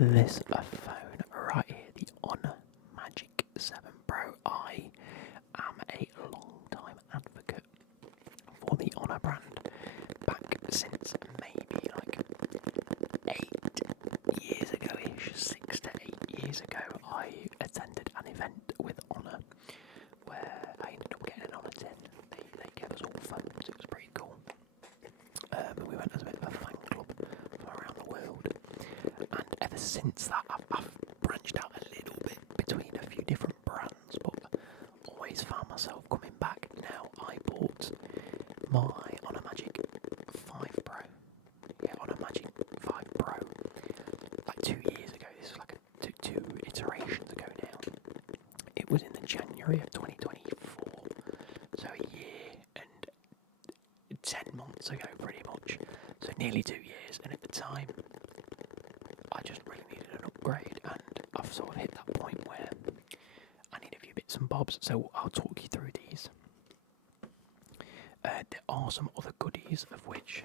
this phone right here, the Honor Magic 7 Pro. I am a long-time advocate for the Honor brand. Back since maybe like 8 years ago-ish, 6 to 8 years ago, I attended an event with Honor where I ended up getting an Honor 10. They gave us all phones, it was pretty cool. We went as a bit of a fan club from around the world. And ever since that, I've branched out a little bit between a few different brands, but always found myself coming back. Now, I bought my Honor Magic 5 Pro. Yeah, Honor Magic 5 Pro. Like 2 years ago. This was like two iterations ago now. It was in the January of 2024. So a year and 10 months ago, pretty much. So nearly 2 years. And at the time, I just really needed an upgrade, and I've sort of hit that point where I need a few bits and bobs, so I'll talk you through these. There are some other goodies, of which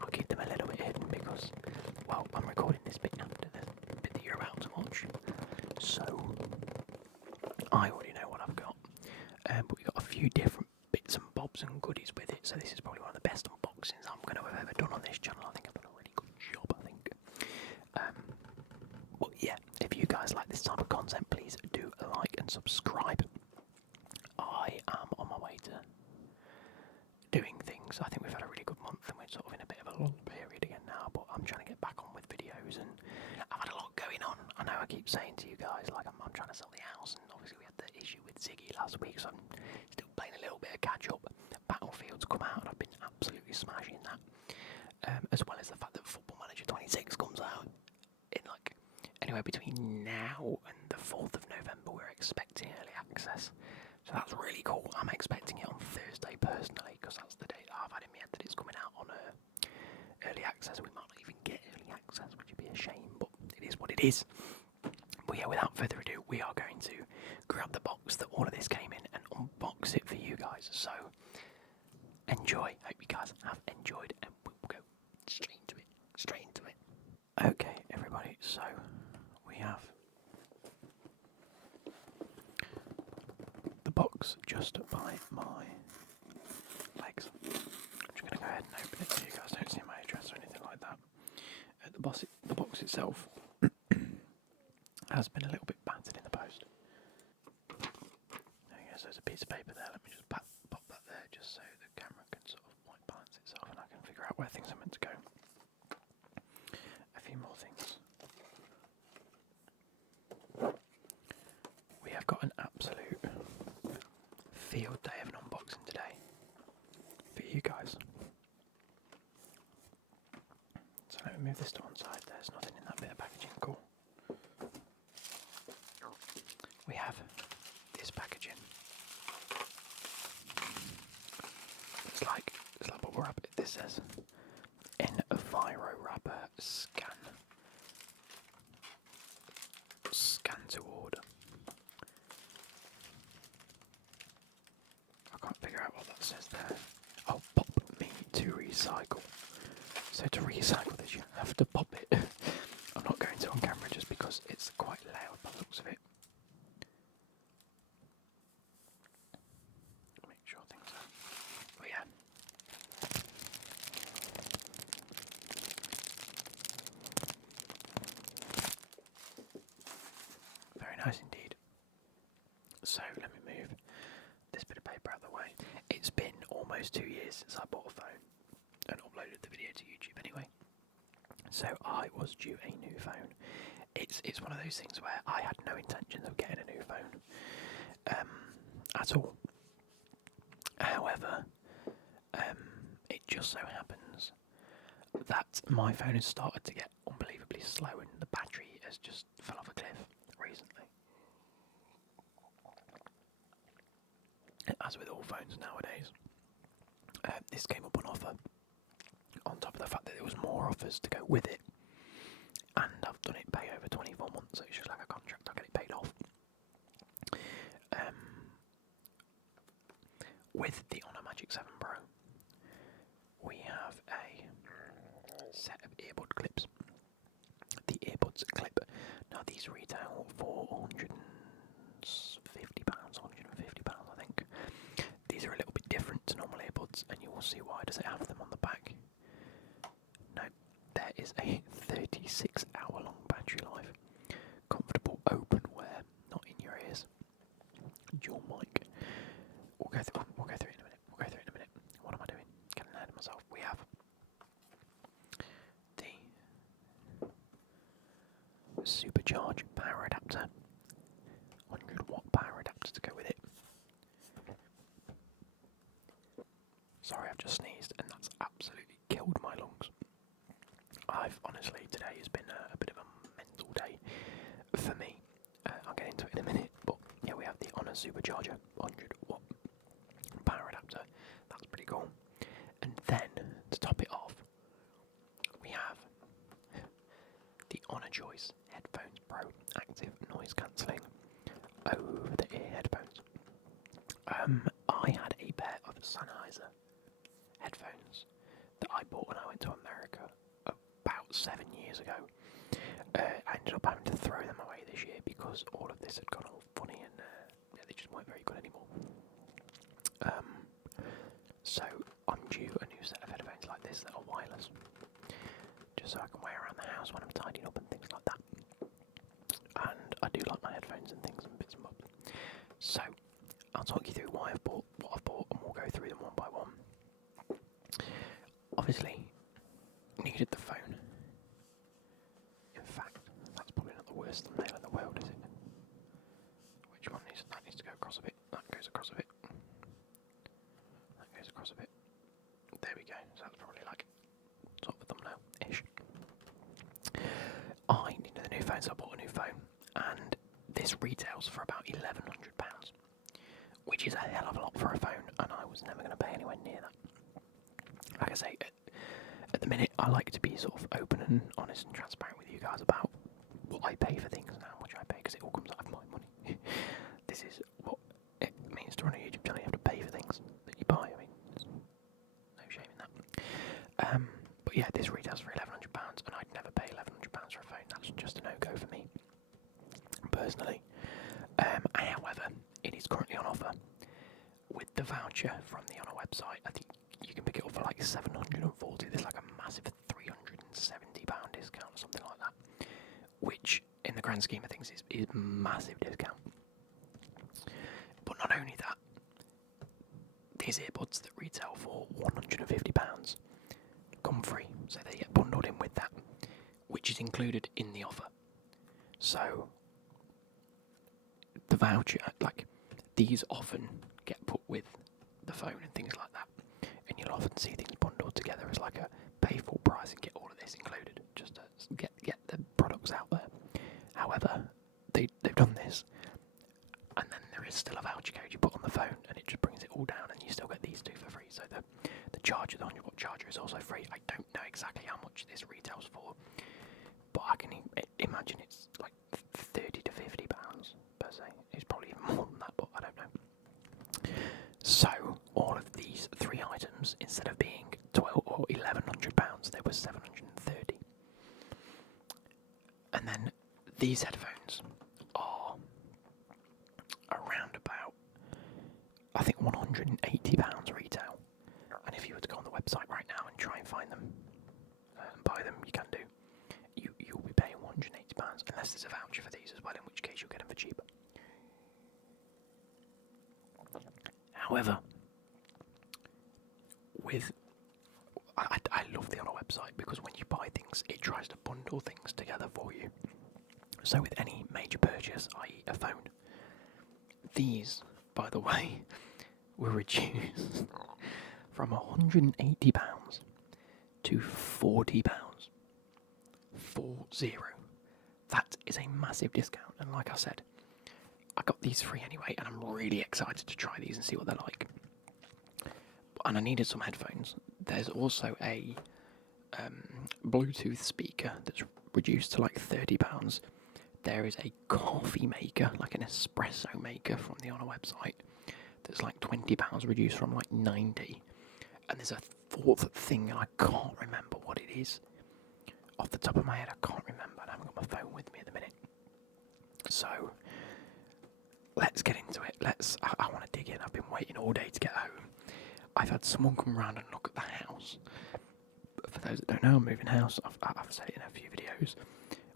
I'll keep them a little bit hidden because, well, I'm recording this bit after the bit that you're about to watch, so I already know what I've got, but we've got a few different bits and bobs and goodies with it, so this is probably one of the best unboxings I'm going to have ever done on this channel. I think I've done a really good job, I think. But yeah, if you guys like this type of content, please do like and subscribe. I am on my way to doing things. I think we've had a really good month and we're sort of in a bit of a lull period again now, but I'm trying to get back on with videos and I've had a lot going on. I know I keep saying to you guys, like, I'm trying to sell the house, and obviously we had the issue with Ziggy last week, so I'm still playing a little bit of catch up. Battlefield's come out and I've been absolutely smashing that. As well as the fact that Football Manager 26 comes out in like anywhere between now and the 4th of November. We're expecting early access, so that's really cool. I'm expecting it on Thursday personally, because that's the date that I've had in my head that it's coming out on early access. We might not even get early access, which would be a shame, but it is what it is. But yeah, without further ado, we are going to grab the box that all of this came in and unbox it for you guys. So enjoy. Hope you guys have enjoyed, and we'll go straight into it. Okay, everybody, so we have the box just by my legs. I'm just going to go ahead and open it so you guys don't see my address or anything like that. The box itself has been a little bit battered in the post. There you go, so there's a piece of paper there. Let me just pop that there just so the camera can sort of white balance itself and I can figure out where things are meant to go. A few more things. We have got an absolute field day of an unboxing today for you guys. So let me move this to one side. There's nothing in that bit of packaging. Cool. We have this packaging. It's like bubble wrap. This says Enviro Wrapper Scan to order. I can't figure out what that says there. Oh, pop me to recycle. So to recycle this, you have to pop it. I'm not going to on camera just because it's quite loud by the looks of it. Make sure things are. Oh yeah. Very nice indeed. So let me move this bit of paper out of the way. It's been almost 2 years since I bought a phone and uploaded the video to YouTube anyway. So I was due a new phone. It's one of those things where I had no intentions of getting a new phone at all. However, it just so happens that my phone has started to get unbelievably slow and the battery has just fell off a cliff recently. As with all phones nowadays, this came up on offer, on top of the fact that there was more offers to go with it, and I've done it pay over 24 months, so it's just like a contract, I'll get it paid off. With the Honor Magic 7 Pro, we have a set of earbud clips Now these retail for £150, £150 I think. These are a little bit different to normal earbuds, and you will see why. Does it have them on the back? No, there is a 36-hour long battery life. Comfortable open wear, not in your ears. Dual mic. We'll go through it in a minute. What am I doing? Getting ahead of myself. We have the supercharged power adapter. 100-watt power adapter to go with it. Sorry, I've just sneezed, and that's absolutely killed my lungs. Honestly, today has been a bit of a mental day for me. I'll get into it in a minute, but yeah, we have the Honor Supercharger 100-watt power adapter. That's pretty cool. And then, to top it off, we have the Honor Choice Headphones Pro Active Noise Cancelling over-the-ear headphones. I had a pair of Sennheiser headphones that I bought when I went to America about 7 years ago. I ended up having to throw them away this year because all of this had gone all funny and they just weren't very good anymore. So I'm due a new set of headphones like this that are wireless, just so I can wear around the house when I'm tidying up and things like that. And I do like my headphones and things and bits and bobs. So I'll talk you through what I've bought, and we'll go through them one by one. Obviously, needed the phone. In fact, that's probably not the worst thumbnail in the world, is it? Which one needs that? Needs to go across a bit. That goes across a bit. That goes across a bit. There we go. So that's probably like sort of a thumbnail-ish. I needed a new phone, so I bought a new phone, and this retails for about £1,100, which is a hell of a lot for a phone, and I was never going to pay anywhere near that. Like I say, at the minute, I like to be sort of open and honest and transparent with you guys about what I pay for things and how much I pay, because it all comes out of my money. This is what it means to run a YouTube channel. You have to pay for things that you buy. I mean, there's no shame in that. But yeah, this retails for £1,100, and I'd never pay £1,100 for a phone. That's just a no-go for me, personally. However, it is currently on offer with the voucher from the Honor website. I think you can pick it up for like £740. There's like a massive £370 discount or something like that, which in the grand scheme of things is massive discount. But not only that, these earbuds that retail for £150 come free, so they get bundled in with that, which is included in the offer. So the voucher, like, these often get put with the phone and things like that, and you'll often see things bundled together as like a pay full price and get all of this included, just to get the products out there. However, they've done this, and then there is still a voucher code you put on the phone, and it just brings it all down, and you still get these two for free. So the charger, the 100-watt charger, is also free. I don't know exactly how much this retails for, but I can imagine it's like £30 to £50 per se. It's probably even more than that, but I don't know. So all of these three items, instead of being £1,200 or £1,100, they were £730. And then these headphones are around about, I think, £180 retail. And if you were to go on the website right now and try and find them and buy them, you can do. You'll be paying £180 unless there's a voucher for these as well, in which case you'll get them for cheaper. However, I love the Honor website because when you buy things, it tries to bundle things together for you. So with any major purchase, i.e. a phone, these, by the way, were reduced from £180 to £40. 40. That is a massive discount, and like I said, I got these free anyway, and I'm really excited to try these and see what they're like. And I needed some headphones. There's also a Bluetooth speaker that's reduced to like £30. There is a coffee maker, like an espresso maker from the Honor website, that's like £20, reduced from like £90. And there's a fourth thing, and I can't remember what it is. Off the top of my head, I can't remember. I haven't got my phone with me at the minute. So let's get into it. I want to dig in. I've been waiting all day to get home. I've had someone come round and look at the house. For those that don't know, I'm moving house. I've said it in a few videos.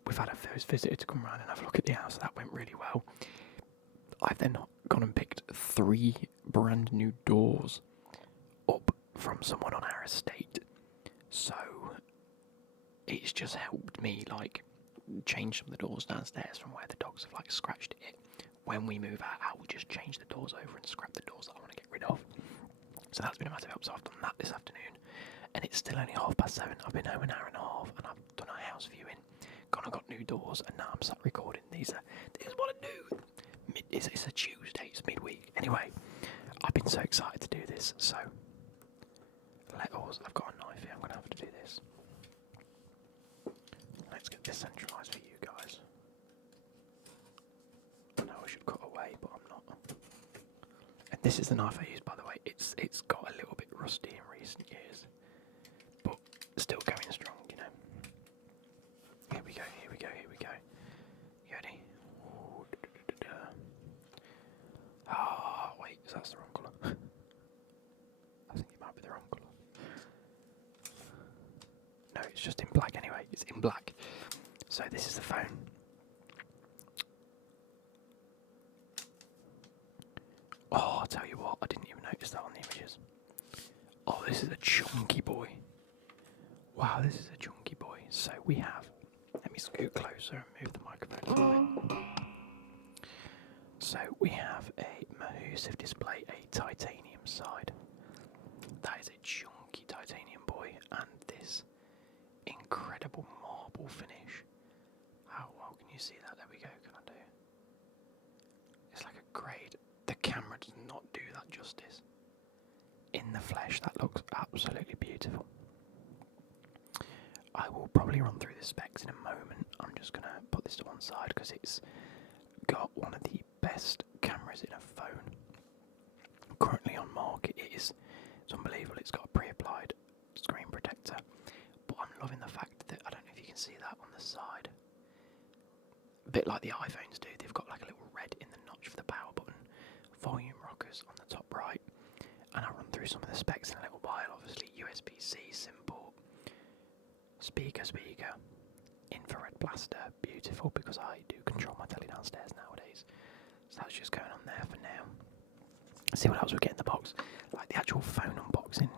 We've had a first visitor to come round and have a look at the house. That went really well. I've then gone and picked 3 brand new doors up from someone on our estate. So it's just helped me change some of the doors downstairs from where the dogs have scratched it. When we move out, I will just change the doors over and scrap the doors that I want to get rid of. So that's been a massive help. So I've done that this afternoon, and it's still only 7:30. I've been home an hour and a half, and I've done a house viewing. Gone and got new doors, and now I'm sat recording. This is what I do. It's a Tuesday. It's midweek. Anyway, I've been so excited to do this. So I've got a knife here. I'm gonna have to do this. Let's get this centralised for you guys. I know I should cut away, but I'm not. And this is the knife I use, by the way. It's got a little bit rusty in recent years, but still going strong, you know. Here we go. You ready? Ah, wait, that's the wrong colour. I think it might be the wrong colour. No, it's just in black anyway. It's in black. So this is the phone. Oh, I'll tell you what, I didn't even notice that on the images. Oh, this is a chunky boy. Wow, this is a chunky boy. So we have, let me scoot closer and move the microphone a little bit. So we have a Mahusive display, a titanium side. That is a chunky titanium boy, and this incredible marble finish. How well can you see that? There we go, can I do? It's like a grade. The camera does not do that justice. In the flesh, that looks absolutely beautiful. I will probably run through the specs in a moment. I'm just going to put this to one side because it's got one of the best cameras in a phone currently on market. It's unbelievable. It's got a pre-applied screen protector, but I'm loving the fact that, I don't know if you can see that on the side, a bit like the iPhones do, they've got like a little red in the notch for the power button, volume rockers on the top right, and I'll run through some of the specs in a little while. Obviously USB-C, SIM port, speaker, infrared blaster, beautiful because I do control my telly downstairs nowadays, so that's just going on there for now. See what else we get in the box. Like the actual phone unboxing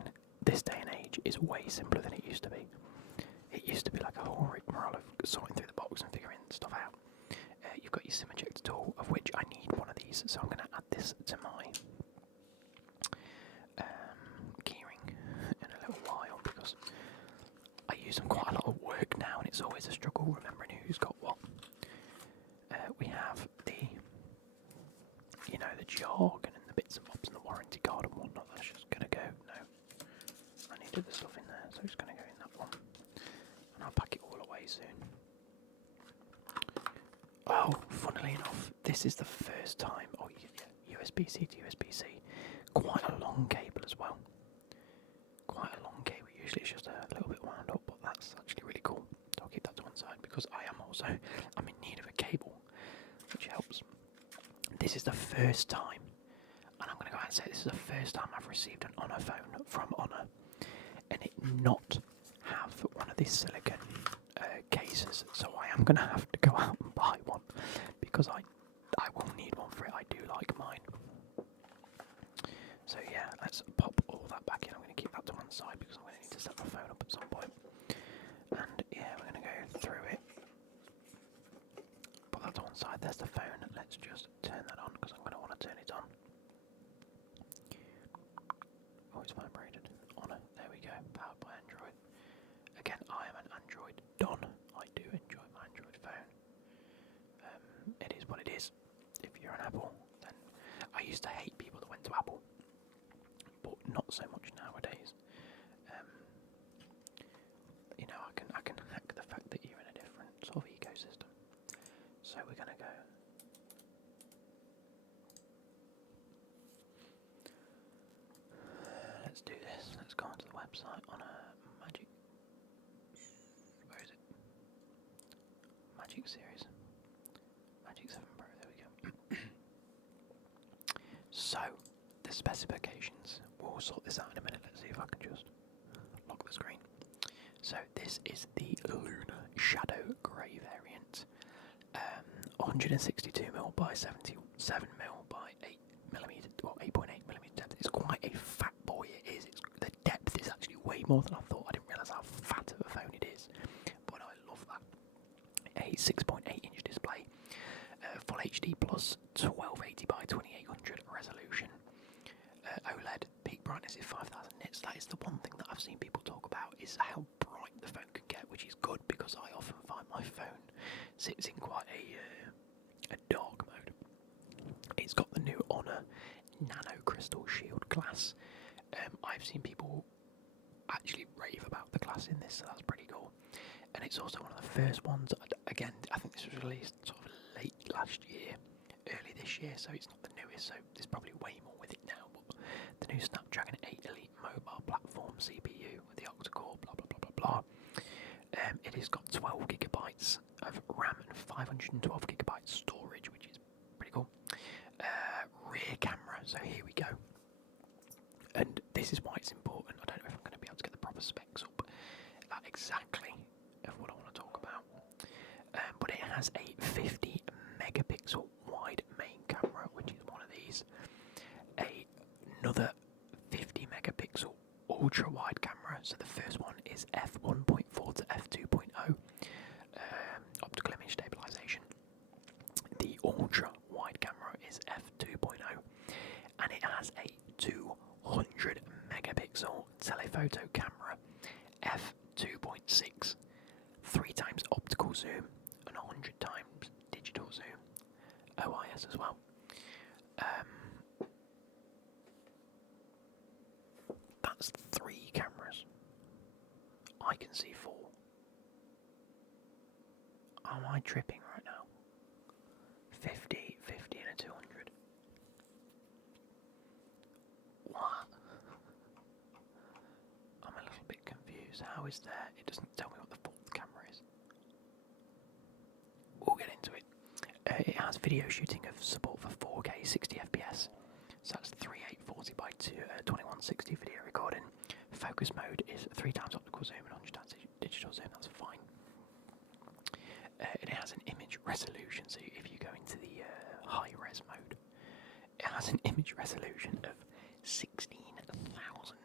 this day and age is way simpler than it used to be. It used to be like a whole rigmarole of sorting through the box and figuring stuff out. You've got your SIM ejector tool, of which I need one of these, so I'm going to add this to my keyring in a little while because I use them quite a lot at work now, and it's always a struggle remembering who's got what. We have the jargon and the bits and bobs and the warranty card and whatnot. That's just going to go. No, I needed the stuff in there, so it's going to go in that one, and I'll pack it all away soon. Oh, funnily enough, this is the first time. Oh, yeah, USB-C to USB-C. Quite a long cable as well. Quite a long cable. Usually it's just a little bit wound up, but that's actually really cool. So I'll keep that to one side because I'm in need of a cable, which helps. This is the first time, and I'm going to go out and say this is the first time I've received an Honor phone from Honor, and it not have one of these silicone cases, so I am going to have to go out and buy one because I will need one for it. I do like mine. So yeah, let's pop all that back in. I'm going to keep that to one side because I'm going to need to set my phone up at some point. And yeah, we're going to go through it. Put that to one side. There's the phone. Let's just turn that on because I'm going to want to turn it on. Oh, it's vibrated. Honor. There we go. Powered by Android. Again, I am an Android don. I do enjoy my Android phone. It is what it is. If you're an Apple, then I used to hate people that went to Apple, but not so much nowadays. I can hack the fact that you're in a different sort of ecosystem. So we're gonna go. Let's do this. Let's go onto the website on a Magic. Where is it? Magic series. Magic 7 Pro. specifications. We'll sort this out in a minute. Let's see if I can just lock the screen. So this is the Lunar Shadow Grey variant. 162mm by 77mm by 8mm, or 8.8mm depth. It's quite a fat boy, it is. The depth is actually way more than I thought. I didn't realise how fat of a phone it is, but I love that. A 6.8-inch display, Full HD plus 1280 by 2800 resolution. OLED, peak brightness is 5000 nits. That is the one thing that I've seen people talk about, is how bright the phone can get, which is good because I often find my phone sits in quite a dark mode. It's got the new Honor Nano Crystal Shield glass. I've seen people actually rave about the glass in this, so that's pretty cool. And it's also one of the first ones. Again, I think this was released sort of late last year, early this year, so it's not the newest. So there's probably way more with it now. But the new Snapdragon 8 Elite mobile platform CPU with the octa-core, blah blah blah blah blah. It has got 12 gigabytes of RAM and 512 gigabytes storage, which is pretty cool. Rear camera, so here we go. And this is why it's important. I don't know if I'm going to be able to get the proper specs up exactly of what I want to talk about. But it has a 50 megapixel wide main camera, which is one of these. Another 50 megapixel ultra wide camera. So the first one is f1.4 to f2.0 optical image stabilization. The ultra wide camera is f2.0, and it has a 200 megapixel telephoto camera, f2.6, 3 times optical zoom and 100 times digital zoom, OIS as well. That's 3 cameras. I can see 4. Am I tripping right now? 50, 50 and a 200. What? I'm a little bit confused. How is there? It doesn't tell me what the 4th camera is. We'll get into it. It has video shooting of support for 4K 60 FPS. So that's 3840 by 2160 video recording. Focus mode is 3 times optical zoom and 100 times digital zoom. That's fine. It has an image resolution, so if you go into the high res mode, it has an image resolution of 16,000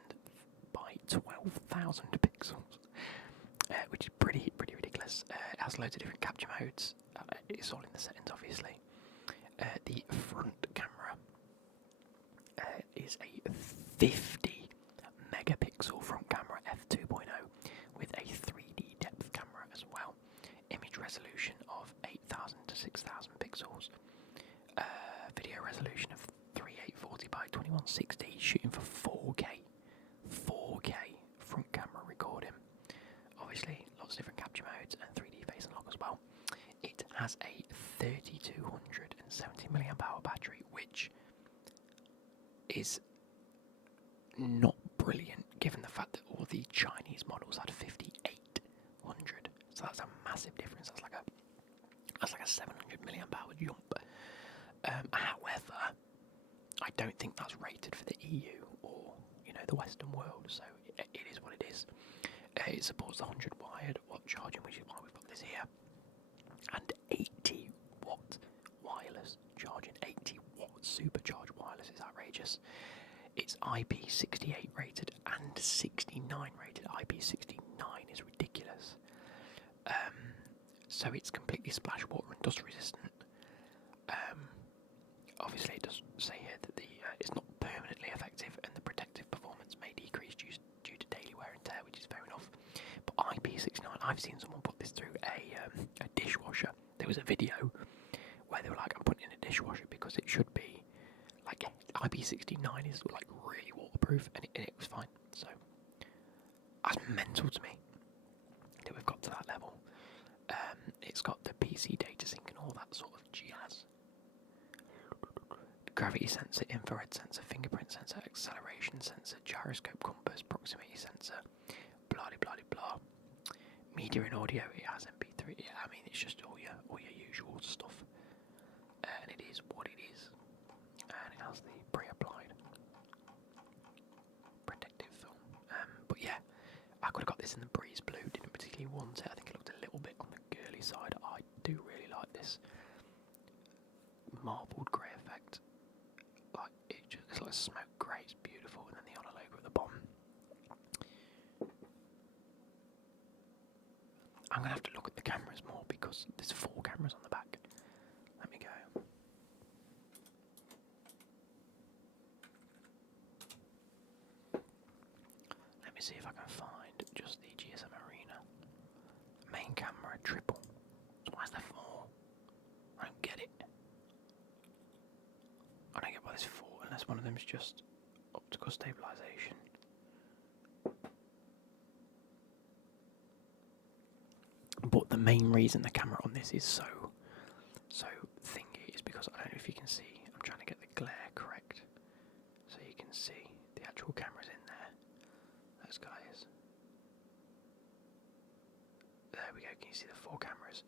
by 12,000 pixels, which is pretty ridiculous. It has loads of different capture modes. It's all in the settings, obviously. The front camera is a 50 megapixel front camera f2.0 with a 3D depth camera as well. Image resolution of 8,000 to 6,000 pixels. Video resolution of 3840 by 2160, shooting for 4K. 4K front camera recording. Obviously, lots of different capture modes and 3D face unlock as well. It has a 3270 mAh battery, which is not brilliant given the fact that all the Chinese models had 5800. So that's a massive difference. That's like a 700 mAh jump. However, I don't think that's rated for the EU or the Western world. So it is what it is. It supports the 100 watt charging, which is why we've got this here, and 80 watt wireless charging. 80 watt supercharged wireless is outrageous. It's IP68 rated and 69 rated. IP69 is ridiculous. So it's completely splash water and dust resistant. Obviously, it does say here that it's not permanently effective, and the protective performance may decrease due to daily wear and tear, which is fair enough. But IP69, I've seen someone put this through a dishwasher. There was a video where they were like, "I'm putting in a dishwasher because it should be like IP69 is like really waterproof," and it was fine. So that's mental to me that we've got to that level. It's got the PC data sync and all that sort of jazz. Gravity sensor, infrared sensor, fingerprint sensor, acceleration sensor, gyroscope compass, proximity sensor, blah blah blah blah. Media and audio, it has MP3. Yeah, I mean it's just all your usual stuff, and it is what it is. And it has the pre-applied could have got this in the breeze blue, didn't particularly want it. I think it looked a little bit on the girly side. I do really like this marbled grey effect. Like it's like smoke grey, it's beautiful, and then the Honor logo at the bottom. I'm gonna have to look at the cameras more because there's 4 cameras on the back. Let me go. Let me see if I can find just the GSM Arena. Main camera, triple. So why is there 4? I don't get it. I don't get why there's 4 unless one of them is just optical stabilisation. But the main reason the camera on this is so thingy is because I don't know if you can see. I'm trying to get the glare correct, so you can see the actual cameras in there. Those guys. There we go. Can you see the 4 cameras?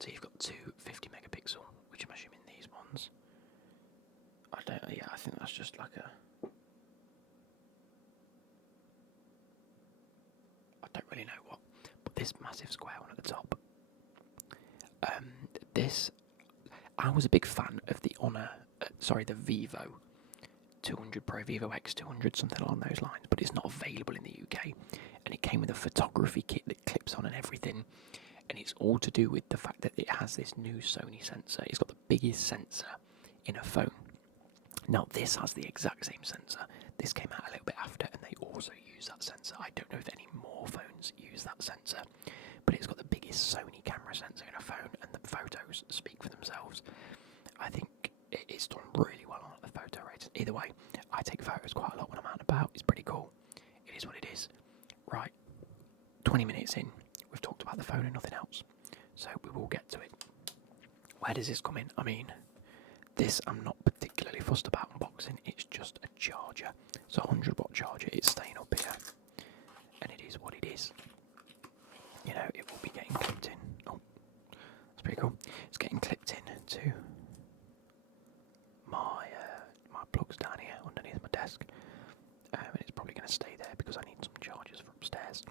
So you've got 2 50 megapixel, which I'm assuming these ones. I don't. Yeah, I think that's just like a. I don't really know what. But this massive square one at the top. This, I was a big fan of the the Vivo 200 Pro, Vivo X200, something along those lines, but it's not available in the UK, and it came with a photography kit that clips on and everything, and it's all to do with the fact that it has this new Sony sensor. It's got the biggest sensor in a phone. Now this has the exact same sensor. This came out a little bit after, and they also use that sensor. I don't know if any more phones use that sensor, but it's got the biggest Sony camera sensor in a phone, and the photos speak for themselves. I think it's done really well on the photo ratings. Either way, I take photos quite a lot when I'm out and about. It's pretty cool. It is what it is. Right, 20 minutes in, we've talked about the phone and nothing else, so we will get to it. Where does this come in? I mean, this I'm not particularly fussed about unboxing. It's just a charger. It's a 100-watt charger. It's staying up here, and it is what it is. You know, it will be getting clipped in. Oh, that's pretty cool. It's getting clipped in to my plugs down here underneath my desk, and it's probably going to stay there because I need some chargers for upstairs.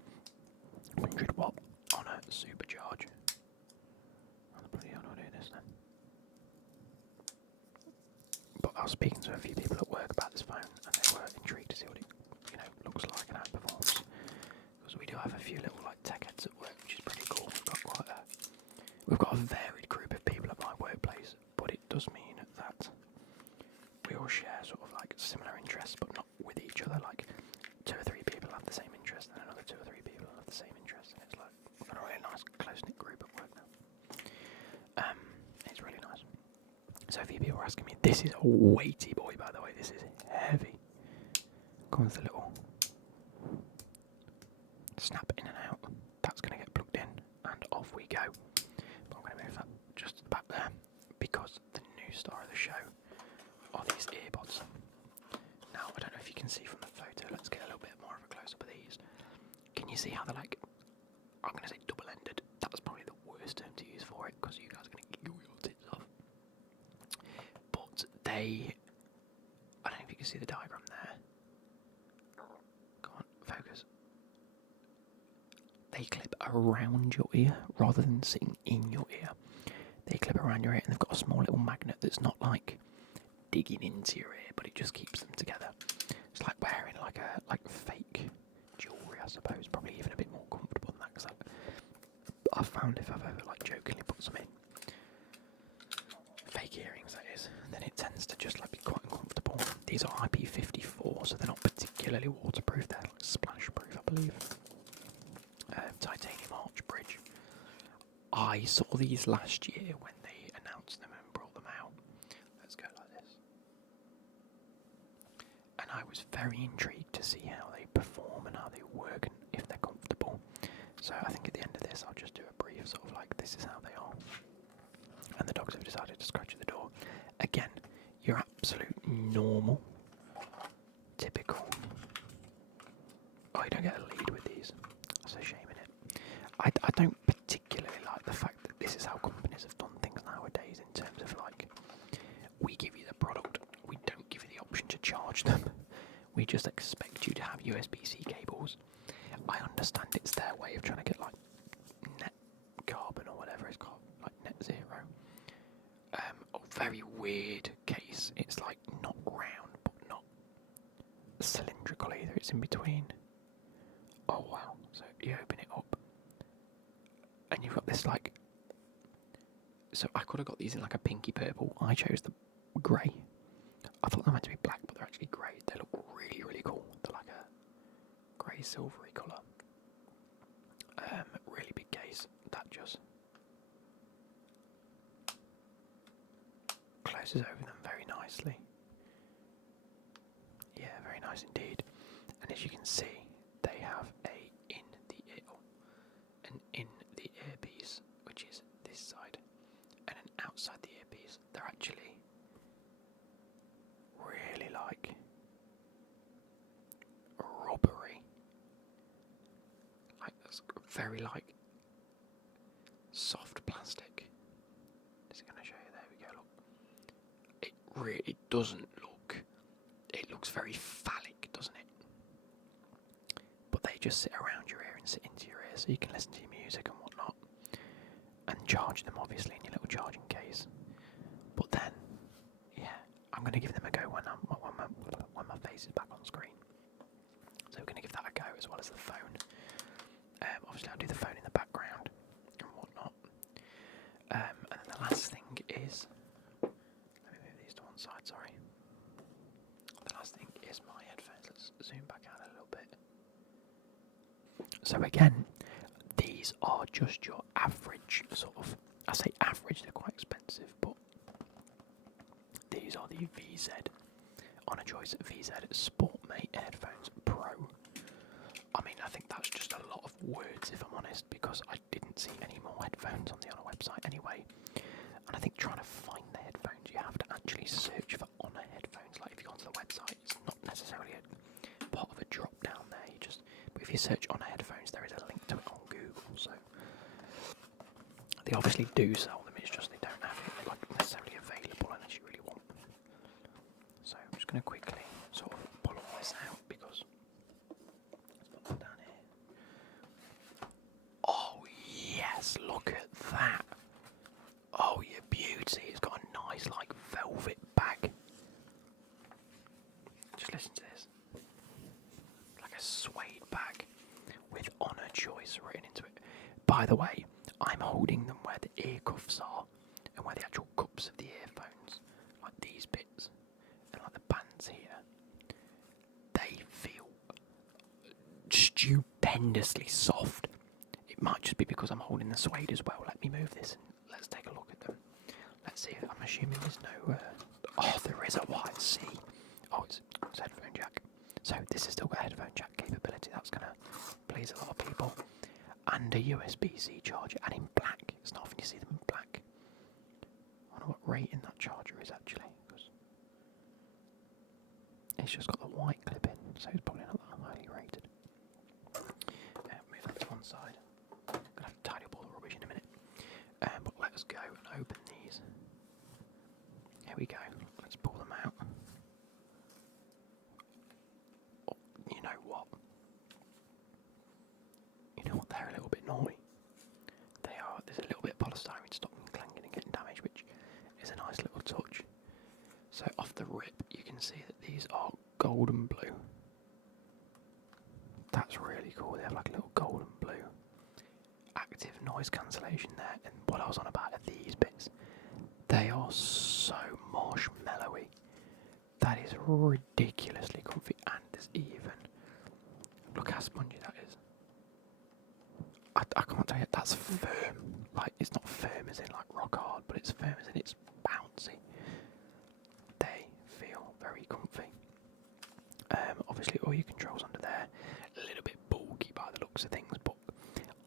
100-watt on a supercharge. How the bloody hell do I do this then? But I was speaking to a few people at work about this phone, and they were intrigued to see what it, looks like and how it performs. Because we do have a few little tech heads at work, which is pretty cool. We've got a varied group of people at my workplace, but it does mean that we all share sort of similar interests, but not with each other. 2 or 3 people have the same interest, and another 2 or 3 people have the same interest, and it's we've got a really nice close-knit group at work now. It's really nice. So a few people were asking me, this is a weighty boy, by the way, this is heavy. Comes with a little snap in and out. That's going to get plugged in, and off we go. But I'm going to move that just to the back there, because the new star of the show are these earbuds. Now, I don't know if you can see from the photo, let's get a little bit more of a close-up of these. Can you see how they're I'm going to say double-ended. That's probably the worst term to use for it, because you guys are going to giggle your tits off. But they, I don't know if you can see the diagram there. Come on, focus. They clip around your ear rather than sitting in your ear. They clip around your ear, and they've got a small little magnet that's not digging into your ear, but it just keeps them together. It's like wearing a fake jewellery, I suppose. Probably even a bit more comfortable than that, because I've found if I've ever jokingly put some in fake earrings, that is, then it tends to just be quite uncomfortable. These are IP54, so they're not particularly waterproof. They're splash proof, I believe. Titanium arch bridge. I saw these last year when they announced them and brought them out. Let's go like this. And I was very intrigued to see how they perform and how they work and if they're comfortable. So I think at the end of this I'll just do a brief sort of this is how they are. And the dogs have decided to scratch at the door. Again, your absolute normal, typical. Oh, you don't get a lead with these. That's a shame, in it. I don't particularly like the fact that this is how companies have done things nowadays in terms of we give you the product, we don't give you the option to charge them. We just expect you to have USB-C cables. I understand it's their way of trying to get like net carbon or whatever it's called, like net zero. A very weird case. It's like not round but not cylindrical either. It's in between. Oh wow! So you open it up, and you've got this like. So I could have got these in like a pinky purple. I chose the grey. I thought they were meant to be black, but they're actually grey. They look really, really cool. They're like a grey silvery colour. Really big case. That just closes over them very nicely. Yeah, very nice indeed. And as you can see, they have an in the earpiece, which is this side, and an outside the earpiece. They're actually really like rubbery, like that's very like soft plastic. Is it going to show you? There we go. Look, it really doesn't look. It looks very phallic, doesn't it? But they just sit around your ear and sit into your ear, so you can listen to your music and whatnot, and charge them obviously in your little charging case. But then, yeah, I'm going to give them a go when my face is back on screen. So we're going to give that a go as well as the phone. Obviously, I'll do the phone in the background and whatnot. And then the last thing is, let me move these to one side. Sorry. The last thing is my headphones. Let's zoom back out a little bit. So again, these are just your average sort of. I say average; they're quite expensive, but these are the VZ On a Choice VZ Sportmate Headphones Pro. I mean, I think that's just a lot of words, if I'm honest, because I didn't see any more headphones on the Honor website anyway. And I think trying to find the headphones, you have to actually search for Honor headphones. Like if you go onto the website, it's not necessarily a part of a drop down there. But if you search Honor headphones, there is a link to it on Google. So they obviously do sell them. It's just they don't have it like necessarily available unless you really want them. So I'm just going to quickly sort of pull all this out because let's put that down here. Oh yes, look at that. Oh, you beauty. It's got a nice like velvet bag. Just listen to this. Like a suede bag with Honor Choice written into it. By the way, I'm holding them where the ear cuffs are and where the actual cups of the earphones, like these bits, and like the bands here, they feel stupendously soft. It might just be because I'm holding the suede as well. Let me move this and let's take a look at them. Let's see. I'm assuming there's no. Oh, there is a white C. Oh, it's headphone jack. So this has still got headphone jack capability. That's gonna please a lot of people. And a USB-C charger, and in black. It's not often you see them in black. I wonder what rating that charger is actually, because it's just got the white clip in, so it's probably not that highly rated. Move that to one side. I'm gonna have to tidy up all the rubbish in a minute. But let us go and open these. Here we go. Let's pull them out. Oh, you know what? They're a little bit naughty. They are. There's a little bit of polystyrene to stop them clanging and getting damaged, which is a nice little touch. So off the rip, you can see that these are golden blue. That's really cool. They have like a little golden blue active noise cancellation there. And what I was on about are these bits. They are so marshmallowy. That is ridiculously comfy, and there's even look how spongy that is. I can't tell you, that's firm. Like, it's not firm as in like rock hard, but it's firm as in it's bouncy. They feel very comfy. Obviously all your controls under there, a little bit bulky by the looks of things, but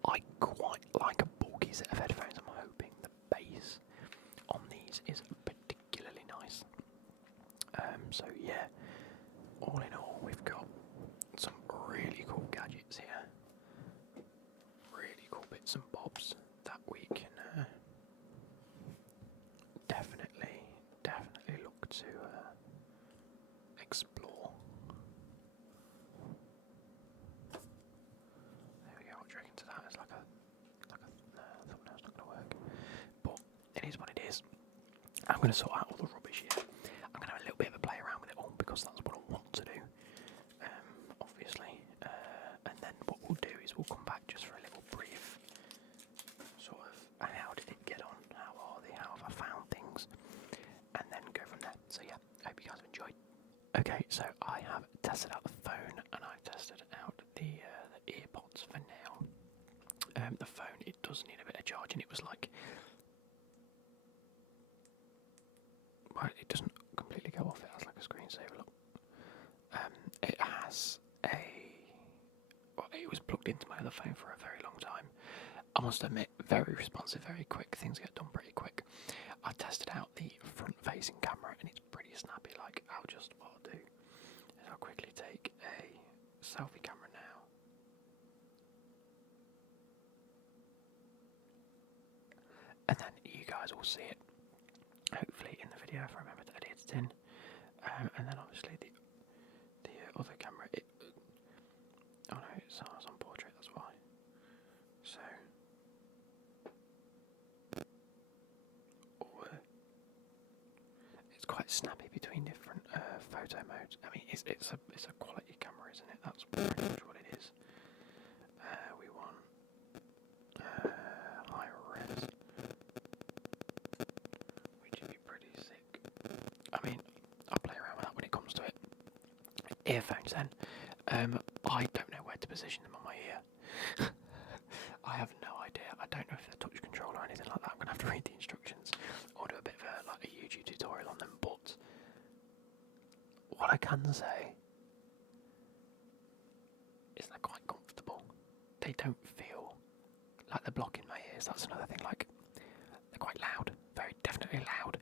I quite like a bulky set of headphones. I'm hoping the bass on these is particularly nice. So yeah, all in all, we've got some really cool gadgets here. Really cool bits and bobs that we can definitely look to explore. I'm going to sort out all the rubbish here. I'm going to have a little bit of a play around with it all because that's what I want to do, obviously. And then what we'll do is we'll come back just for a little brief sort of how did it get on, how are they, how have I found things, and then go from there. So yeah, I hope you guys have enjoyed. Okay, so I have tested out the phone and I've tested out the earpods for now. The phone, it does need a bit of charging. It was like, well, it doesn't completely go off. It has like a screensaver. Look, it has a. Well, it was plugged into my other phone for a very long time. I must admit, very responsive, very quick. Things get done pretty quick. I tested out the front-facing camera, and it's pretty snappy. Like, what I'll do is I'll quickly take a selfie camera now. And then you guys will see it, hopefully, in the video if I remember to edit it in. And then obviously the other camera, oh no, it's on portrait, that's why. So, it's quite snappy between different photo modes. I mean, it's a quality camera, isn't it? That's pretty much what it is. We want high res, which would be pretty sick. I mean, I'll play around with that when it comes to it. Earphones then. I don't know where to position them on my ear. I have no idea. I don't know if they're touch control or anything like that. I'm going to have to read the instructions or do a bit of a YouTube tutorial on them. But what I can say is they're quite comfortable. They don't feel like they're blocking my ears. That's another thing. Like, they're quite loud. Very definitely loud.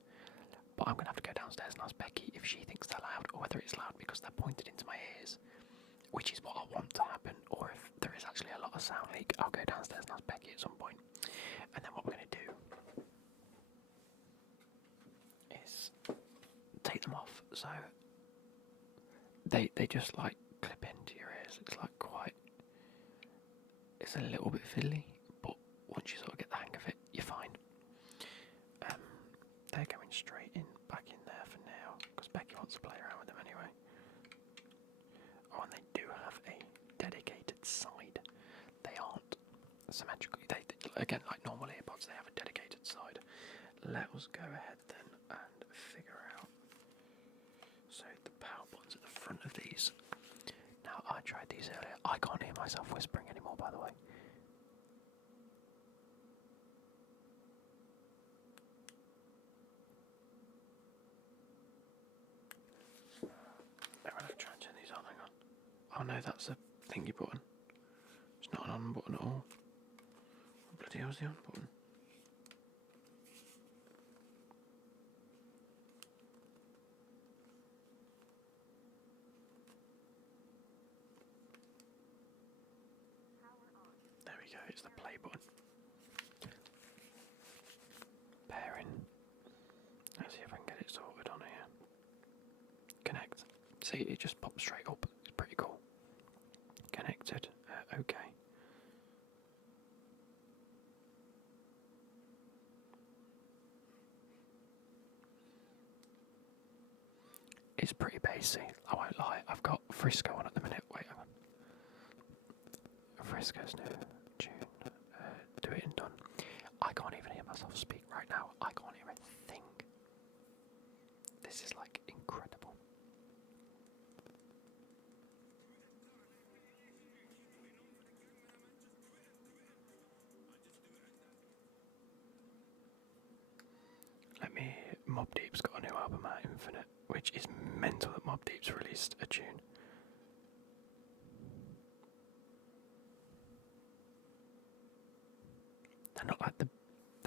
But I'm going to have to go downstairs and ask Becky if she thinks they're loud or whether it's loud because they're pointed into my ears, which is what I want to happen, or if there is actually a lot of sound leak, I'll go downstairs and ask Becky at some point. And then what we're going to do is take them off. So they just like clip into your ears. It's like it's a little bit fiddly, but once you sort of get the hang of it, you're fine. They're going straight back in there for now, because Becky wants to play around with them anyway. Oh, and they do have a dedicated side. They aren't symmetrical. They again, like normal earpods, they have a dedicated side. Let us go ahead then and figure out. So the power buttons at the front of these. Now, I tried these earlier. I can't hear myself whispering anymore, by the way. I'm going to try and turn these on, hang on. Oh no, that's a thingy button. It's not an on button at all. What bloody hell's the on button? There we go, it's the play button. Pairing. Let's see if I can get it sorted on here. Connect. See, it just pops straight up. It's pretty cool. Connected. Okay. It's pretty basic, I won't lie. I've got Frisco on at the minute. Wait, hang on. Frisco's new tune. Do it and done. I can't even hear myself speak right now. I can't hear a thing. This is like incredible. Mobb Deep's got a new album out, Infinite, which is mental that Mobb Deep's released a tune. They're not like the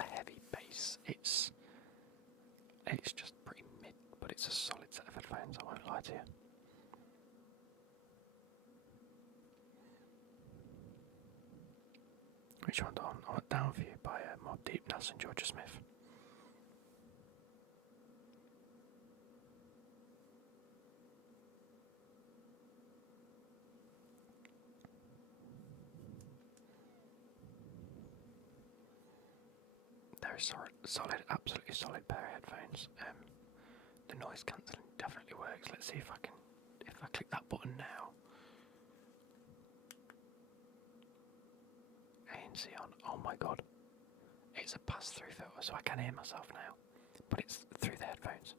heavy bass. It's just pretty mid, but it's a solid set of headphones, I won't lie to you. Which one's on? I went Down For You by Mobb Deep, Nas and Georgia Smith. They're a solid, absolutely solid pair of headphones. noise cancelling definitely works. Let's see if I can. If I click that button now. ANC on. Oh my god. It's a pass-through filter, so I can hear myself now. But it's through the headphones.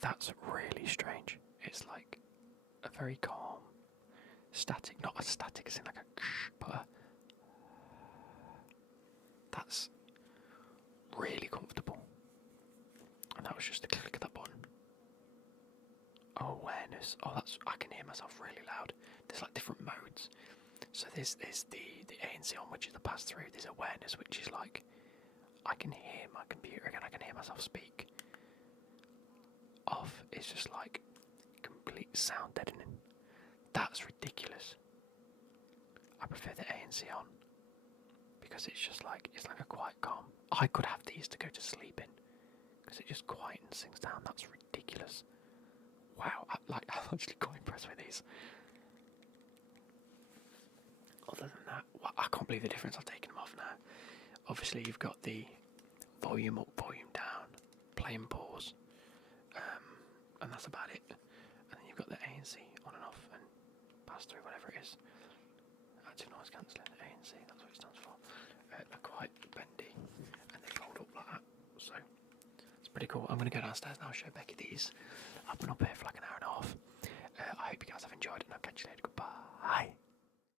That's really strange. It's like a very calm, static, not a static as in like a but that's really comfortable. And that was just a click of that button. Oh, awareness. Oh, I can hear myself really loud. There's like different modes. So there's the ANC on, which is the pass through. There's awareness, which is like I can hear my computer again. I can hear myself speak. Off is just like complete sound deadening. That's ridiculous. I prefer the ANC on because it's just like a quiet calm. I could have these to go to sleep in because it just quietens things down. That's ridiculous. Wow, I'm actually quite impressed with these. Other than that, I can't believe the difference. I've taken them off now. Obviously, you've got the volume up, volume down, play and pause, and that's about it. And then you've got the ANC on and off and pass through, whatever it is. Active noise cancelling, ANC, that's what it stands for. They're quite bendy and they fold up like that. So it's pretty cool. I'm going to go downstairs now and show Becky these. I've been up here for like an hour and a